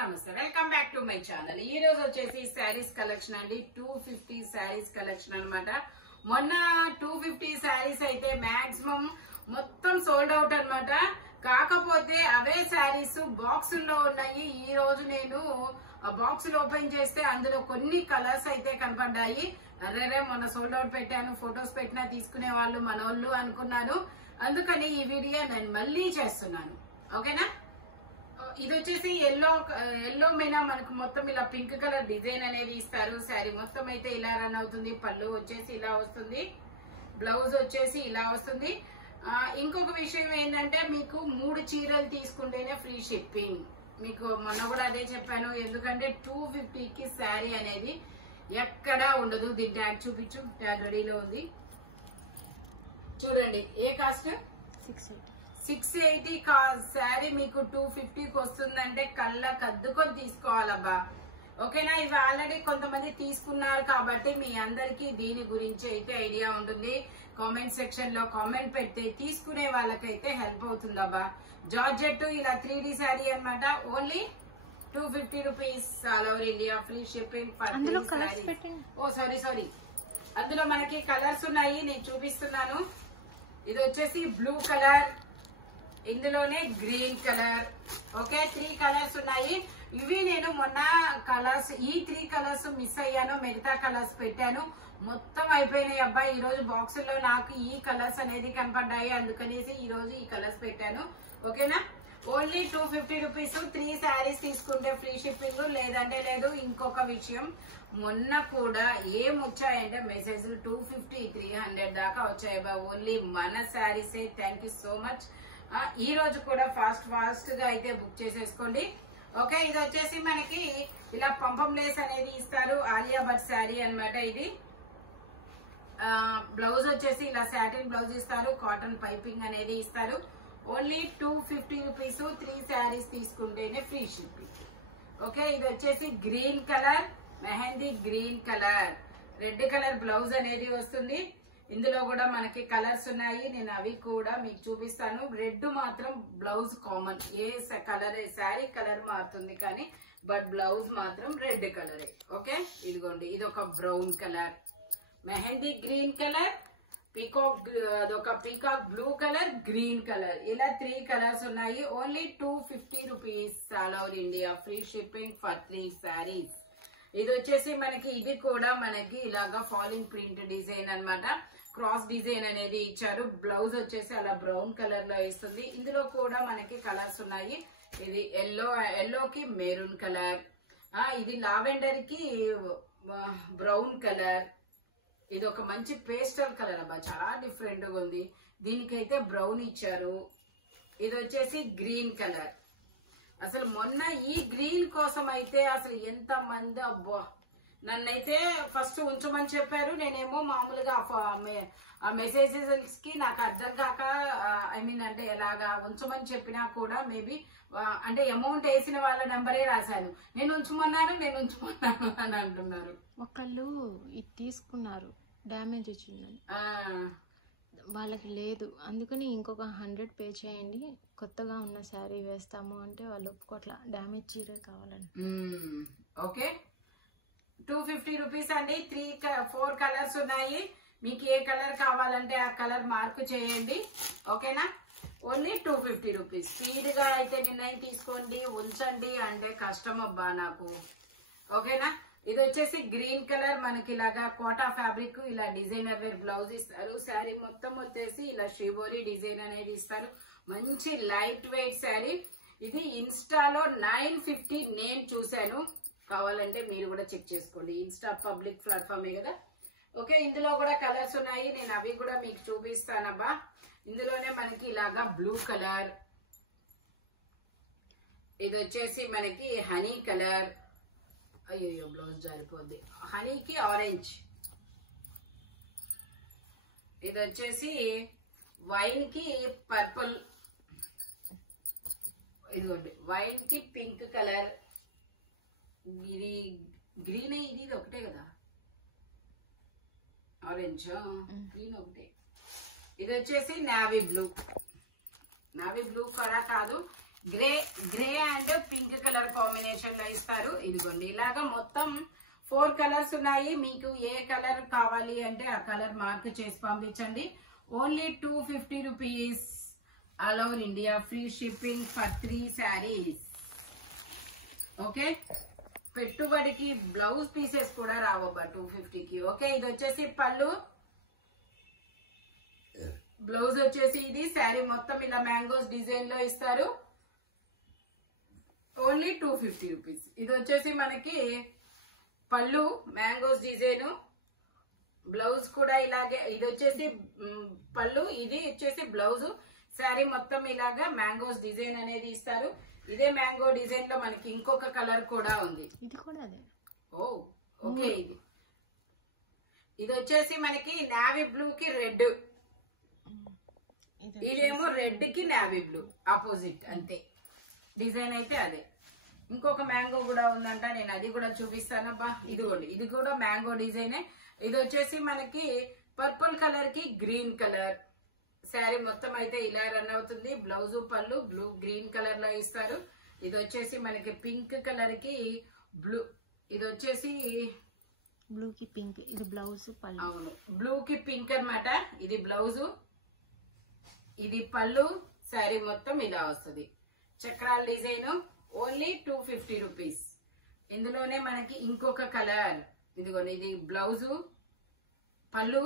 నమస్తే welcome back to my channel. ఈ రోజు వచ్చేసి శారీస్ కలెక్షన్ అండి. 250 శారీస్ కలెక్షన్ అన్నమాట. మొన్న 250 శారీస్ అయితే మాక్సిమం మొత్తం సోల్డ్ అవుట్ అన్నమాట. కాకపోతే అవే శారీస్ బాక్సుల్లో ఉన్నాయి. ఈ రోజు నేను బాక్సులు ఓపెన్ చేస్తే అందులో కొన్ని కలర్స్ అయితే కనపడ్డాయి. అరే మొన్న సోల్డ్ అవుట్ పెట్టాను, ఫొటోస్ పెట్టినా తీసుకునే వాళ్ళు మనోళ్ళు అనుకున్నాను. అందుకని ఈ వీడియో నేను మళ్ళీ చేస్తున్నాను. ఓకేనా? ఇది వచ్చేసి ఎల్లో మీద మనకు మొత్తం ఇలా పింక్ కలర్ డిజైన్ అనేది ఇస్తారు. శారీ మొత్తం అయితే ఇలా రన్ అవుతుంది. పళ్ళు వచ్చేసి ఇలా వస్తుంది, బ్లౌజ్ వచ్చేసి ఇలా వస్తుంది. ఇంకొక విషయం ఏంటంటే మీకు 3 చీరలు తీసుకుంటేనే ఫ్రీ షిప్పింగ్. మీకు మొన్న కూడా అదే చెప్పాను. ఎందుకంటే 250కి శారీ అనేది ఎక్కడా ఉండదు. దీని ట్యాగ్ చూపించు, ట్యాగ్ రెడీలో ఉంది చూడండి. ఏ కాస్ట్? 680 శారీ మీకు 250కి వస్తుందంటే కళ్ళకు అద్దుకొని తీసుకోవాలబ్బా. ఓకేనా? ఇవి ఆల్రెడీ కొంతమంది తీసుకున్నారు కాబట్టి మీ అందరికి దీని గురించి అయితే ఐడియా ఉంటుంది. కామెంట్ సెక్షన్ లో కామెంట్ పెడితే తీసుకునే వాళ్ళకైతే హెల్ప్ అవుతుందబ్బా. జార్జెట్ ఇలా 3D శారీ అన్నమాట. Only 250 rupees all over India, free shipping. Oh sorry, అందులో మనకి కలర్స్ ఉన్నాయి, నేను చూపిస్తున్నాను. ఇది వచ్చేసి బ్లూ కలర్, ఇందులోనే గ్రీన్ కలర్. ఓకే, 3 కలర్స్ ఉన్నాయి. ఇవి నేను మొన్న కలర్స్, ఈ 3 కలర్స్ మిస్ అయ్యాను. మిగతా కలర్స్ పెట్టాను, మొత్తం అయిపోయినాయి అబ్బాయి. ఈ రోజు బాక్సుల్లో నాకు ఈ కలర్స్ అనేది కనపడ్డాయి, అందుకనేసి ఈ రోజు ఈ కలర్స్ పెట్టాను. ఓకేనా? Only 250 rupees. 3 శారీస్ తీసుకుంటే ఫ్రీ షిప్పింగ్, లేదంటే లేదు. ఇంకొక విషయం, మొన్న కూడా ఏం వచ్చాయంటే మెసేజ్లు 250, 300 దాకా వచ్చాయి బా. ఓన్లీ మన శారీసే. Thank you so much. ఈ రోజు కూడా ఫాస్ట్ గా అయితే బుక్ చేసేసుకోండి. ఓకే, ఇది వచ్చేసి మనకి ఇలా పంపం లేస్ అనేది ఇస్తారు. ఆలియా భట్ శారీ అన్నమాట ఇది. బ్లౌజ్ వచ్చేసి ఇలా సాటిన్ బ్లౌజ్ ఇస్తారు. కాటన్ పైపింగ్ అనేది ఇస్తారు. Only 250 rupees. 3 శారీస్ తీసుకుంటేనే ఫ్రీ షిప్పింగ్. ఓకే, ఇది వచ్చేసి green colour, mehndi green colour, red colour blouse అనేది వస్తుంది. ఇందులో కూడా మనకి కలర్స్ ఉన్నాయి, నేను అవి కూడా మీకు చూపిస్తాను. రెడ్ మాత్రం బ్లౌజ్ కామన్. ఏ కలర్ శారీ కలర్ మారుతుంది కానీ బట్ బ్లౌజ్ మాత్రం రెడ్ కలరే. ఓకే, ఇదిగోండి. ఇది ఒక brown colour, mehndi green colour, peacock, అదొక peacock blue colour, green colour. ఇలా 3 కలర్స్ ఉన్నాయి. Only 250 rupees all over India, free shipping for 3 saris. ఇది వచ్చేసి మనకి, ఇది కూడా మనకి ఇలాగా ఫాలింగ్ ప్రింట్ డిజైన్ అన్నమాట. క్రాస్ డిజైన్ అనేది ఇచ్చారు. బ్లౌజ్ వచ్చేసి అలా బ్రౌన్ కలర్ లో ఇస్తుంది. ఇందులో కూడా మనకి కలర్స్ ఉన్నాయి. ఇది ఎల్లోకి మెరూన్ కలర్, ఇది లావెండర్ కి బ్రౌన్ కలర్, ఇది ఒక మంచి పేస్టల్ కలర్ అబ్బా, చాలా డిఫరెంట్ గా ఉంది. దీనికైతే బ్రౌన్ ఇచ్చారు. ఇది వచ్చేసి గ్రీన్ కలర్. అసలు మొన్న ఈ గ్రీన్ కోసం అయితే అసలు ఎంత మంది అబ్బా, నన్నైతే ఫస్ట్ ఉంచమని చెప్పారు. నేనేమో మామూలుగా ఆ మెసేజెస్ కి నాకు అర్థం కాక, ఐ మీన్ అంటే ఎలాగా ఉంచమని చెప్పినా కూడా మేబీ అంటే అమౌంట్ వేసిన వాళ్ళ నెంబరే రాశాను. నేను ఉంచమన్నాను అని అంటున్నారు. ఒకళ్ళు ఇది తీసుకున్నారు, డ్యామేజ్ వచ్చిందని వాళ్ళకి లేదు, అందుకని ఇంకొక 100 పే చేయండి, కొత్తగా ఉన్న శారీ వేస్తాము అంటే వాళ్ళు ఒప్పుకోట్లా, డ్యామేజ్ చీరే కావాలని. ఓకే, 250 రూపీస్ అండి. 4 కలర్స్ ఉన్నాయి. మీకు ఏ కలర్ కావాలంటే ఆ కలర్ మార్క్ చేయండి. ఓకేనా? Only 250 rupees. స్పీడ్ గా అయితే నిర్ణయం తీసుకోండి, ఉంచండి అంటే కష్టం అబ్బా నాకు. ఓకేనా? ఇది వచ్చేసి గ్రీన్ కలర్, మనకి ఇలాగా కోటా ఫ్యాబ్రిక్, ఇలా డిజైనర్ వేర్ బ్లౌజ్ ఇస్తారు. శారీ మొత్తం వచ్చేసి ఇలా షిబోరి డిజైన్ అనేది ఇస్తారు. మంచి లైట్ వెయిట్ శారీ. ఇది ఇన్స్టాలో 950 నేను చూశాను. కావాలంటే మీరు కూడా చెక్ చేసుకోండి. ఇన్స్టా పబ్లిక్ ప్లాట్ఫామే కదా. ఓకే, ఇందులో కూడా కలర్స్ ఉన్నాయి, నేను అవి కూడా మీకు చూపిస్తానబ్బా. ఇందులోనే మనకి ఇలాగా బ్లూ కలర్, ఇది వచ్చేసి మనకి హనీ కలర్, అయ్యో బ్లౌజ్ జారిపోద్ది, హనీకి ఆరెంజ్, ఇది వచ్చేసి వైన్ కి పర్పుల్, ఇదిగోండి వైన్ కి పింక్ కలర్, ఇది గ్రీన్, ఇది ఒకటే కదా, ఆరెంజ్ గ్రీన్ ఒకటే. ఇది వచ్చేసి నావీ బ్లూ కూడా కాదు, grey and pink colour combination ఇస్తారు. ఇదిగోండి ఇలాగా మొత్తం 4 కలర్స్ ఉన్నాయి. మీకు ఏ కలర్ కావాలి అంటే ఆ కలర్ మార్క్ చేసి పంపించండి. Only 250 rupees. All over India free shipping for 3 saris. Okay, పెట్టుబడికి బ్లౌజ్ పీసెస్ కూడా రావబ్బా 250కి. ఓకే, ఇది వచ్చేసి పళ్ళు, బ్లౌజ్ వచ్చేసి ఇది. శారీ మొత్తం ఇలా మ్యాంగోస్ డిజైన్ లో ఇస్తారు. Only 250 rupees. ఇది వచ్చేసి మనకి పళ్ళు మ్యాంగోస్ డిజైన్, బ్లౌజ్ కూడా ఇలాగే. ఇది వచ్చేసి పళ్ళు, ఇది వచ్చేసి బ్లౌజ్. శారీ మొత్తం ఇలాగా మ్యాంగోస్ డిజైన్ అనేది ఇస్తారు. ఇదే మ్యాంగో డిజైన్ లో మనకి ఇంకొక కలర్ కూడా ఉంది. ఇది కూడా అదే. ఓ ఓకే, ఇది వచ్చేసి మనకి నావీ బ్లూ కి రెడ్, ఇదేమో రెడ్ కి నావీ బ్లూ ఆపోజిట్. అంతే, డిజైన్ అయితే అదే. ఇంకొక మ్యాంగో కూడా ఉందంట, నేను అది కూడా చూపిస్తానబ్బా. ఇదిగోండి, ఇది కూడా మ్యాంగో డిజైనే. ఇది వచ్చేసి మనకి పర్పుల్ కలర్ కి గ్రీన్ కలర్. శారీ మొత్తం అయితే ఇలా రన్ అవుతుంది. బ్లౌజ్ పళ్ళు బ్లూ గ్రీన్ కలర్ లో ఇస్తారు. ఇది వచ్చేసి మనకి పింక్ కలర్ కి బ్లూ, ఇది వచ్చేసి బ్లూ కి పింక్, ఇది బ్లౌజ్ పళ్ళు. అవును, బ్లూ కి పింక్ అన్నమాట. ఇది బ్లౌజ్, ఇది పళ్ళు. శారీ మొత్తం ఇలా వస్తుంది. చక్రాల డిజైన్. Only 250 rupees. ఇందులోనే మనకి ఇంకొక కలర్. ఇదిగోండి, ఇది బ్లౌజు పళ్ళు,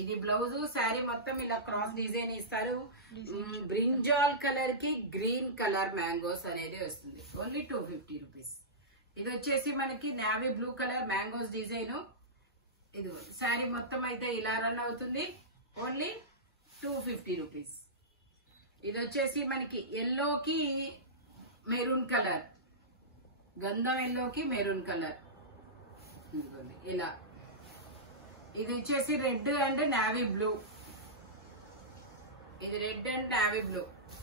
ఇది బ్లౌజు. శారీ మొత్తం ఇలా క్రాస్ డిజైన్ ఇస్తారు. బ్రింజాల్ కలర్ కి గ్రీన్ కలర్ మ్యాంగోస్ అనేది వస్తుంది. Only 250 rupees. ఇది వచ్చేసి మనకి navy blue colour mangoes design. ఇది శారీ మొత్తం అయితే ఇలా రన్ అవుతుంది. Only 250 rupees. ఇది వచ్చేసి మనకి ఎల్లోకి మెరూన్ కలర్, గంధం ఎల్లోకి మెరూన్ కలర్. ఇలా ఇది వచ్చేసి రెడ్ అండ్ నావీ బ్లూ. ఇది రెడ్ అండ్ నావీ బ్లూ,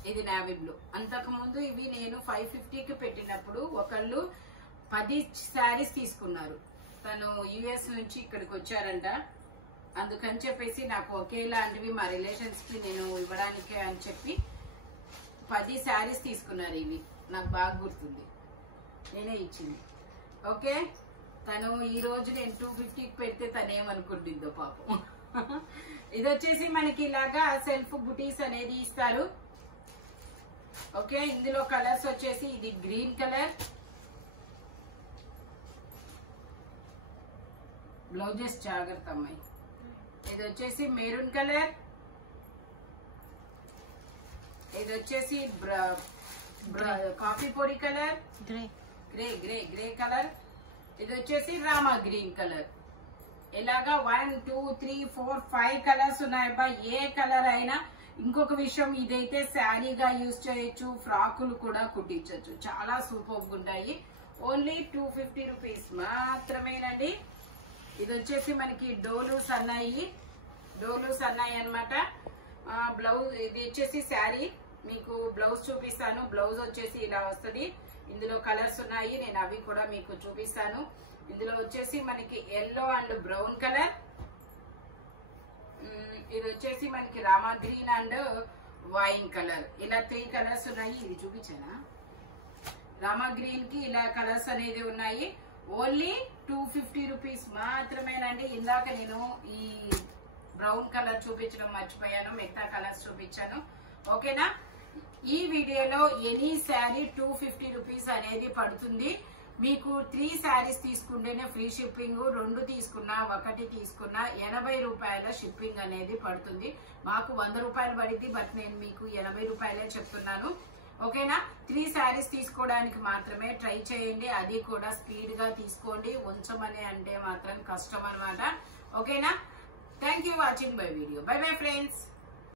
ఇది నావీ బ్లూ. అంతకు ముందు ఇవి నేను 550కి పెట్టినప్పుడు ఒకళ్ళు 10 శారీస్ తీసుకున్నారు. తను యుఎస్ నుంచి ఇక్కడికి వచ్చారంట. అందుకని చెప్పేసి నాకు ఒకేలాంటివి మా రిలేషన్స్ కి నేను ఇవ్వడానికి అని చెప్పి 10 శారీస్ తీసుకున్నారు. ఇవి నాకు బాగా గుర్తుంది, నేనే ఇచ్చింది. ఓకే, తను ఈ రోజు నేను 250కి పెడితే తను ఏమనుకుంటుందో పాపం. ఇది వచ్చేసి మనకి ఇలాగా సెల్ఫ్ బుటీస్ అనేది ఇస్తారు. ఓకే, ఇందులో కలర్స్ వచ్చేసి ఇది గ్రీన్ కలర్, బ్లౌజెస్ జాగ్రత్త అమ్మాయి. ఇది వచ్చేసి మెరూన్ కలర్, ఇది వచ్చేసి కాఫీ పొడి colour, grey grey grey colour. ఇది వచ్చేసి రామా గ్రీన్ కలర్. ఇలాగా 1 2 3 4 5 కలర్స్ ఉన్నాయబ్బా. ఏ కలర్ అయినా. ఇంకొక విషయం, ఇదైతే శారీగా యూజ్ చేయొచ్చు, ఫ్రాకులు కూడా కుట్టించవచ్చు. చాలా సూపర్ ఉంటాయి. ఓన్లీ 250 రూపీస్ మాత్రమేనండి. ఇది వచ్చేసి మనకి డోలు సన్నాయి అన్నమాట. బ్లౌజ్ ఇది వచ్చేసి శారీ, మీకు బ్లౌజ్ చూపిస్తాను. బ్లౌజ్ వచ్చేసి ఇలా వస్తుంది. ఇందులో కలర్స్ ఉన్నాయి, నేను అవి కూడా మీకు చూపిస్తాను. ఇందులో వచ్చేసి మనకి ఎల్లో అండ్ బ్రౌన్ కలర్. ఇది వచ్చేసి మనకి Rama green and wine colour. ఇలా 3 కలర్స్ ఉన్నాయి. ఇది చూపించానా? రామా గ్రీన్ కి ఇలా కలర్స్ అనేది ఉన్నాయి. ఓన్లీ 250 రూపీస్ మాత్రమేనండి. ఇందాక నేను ఈ బ్రౌన్ కలర్ చూపించడం మర్చిపోయాను, మిగతా కలర్స్ చూపించాను. ఓకేనా? ఈ వీడియోలో ఎనీ శారీ 250 రూపీస్ అనేది పడుతుంది. మీకు 3 శారీస్ తీసుకుంటేనే ఫ్రీ షిప్పింగ్, 2 తీసుకున్నా 1 తీసుకున్నా 80 రూపాయల షిప్పింగ్ అనేది పడుతుంది. మాకు 100 రూపాయలు పడింది, బట్ నేను మీకు 80 రూపాయలే చెప్తున్నాను. ఓకేనా? 3 శారీస్ తీసుకోవడానికి మాత్రమే ట్రై చేయండి. అది కూడా స్పీడ్ గా తీసుకోండి. ఉంచమని అంటే మాత్రం కష్టం అన్నమాట. ఓకేనా? Thank you watching my video. By bye friends.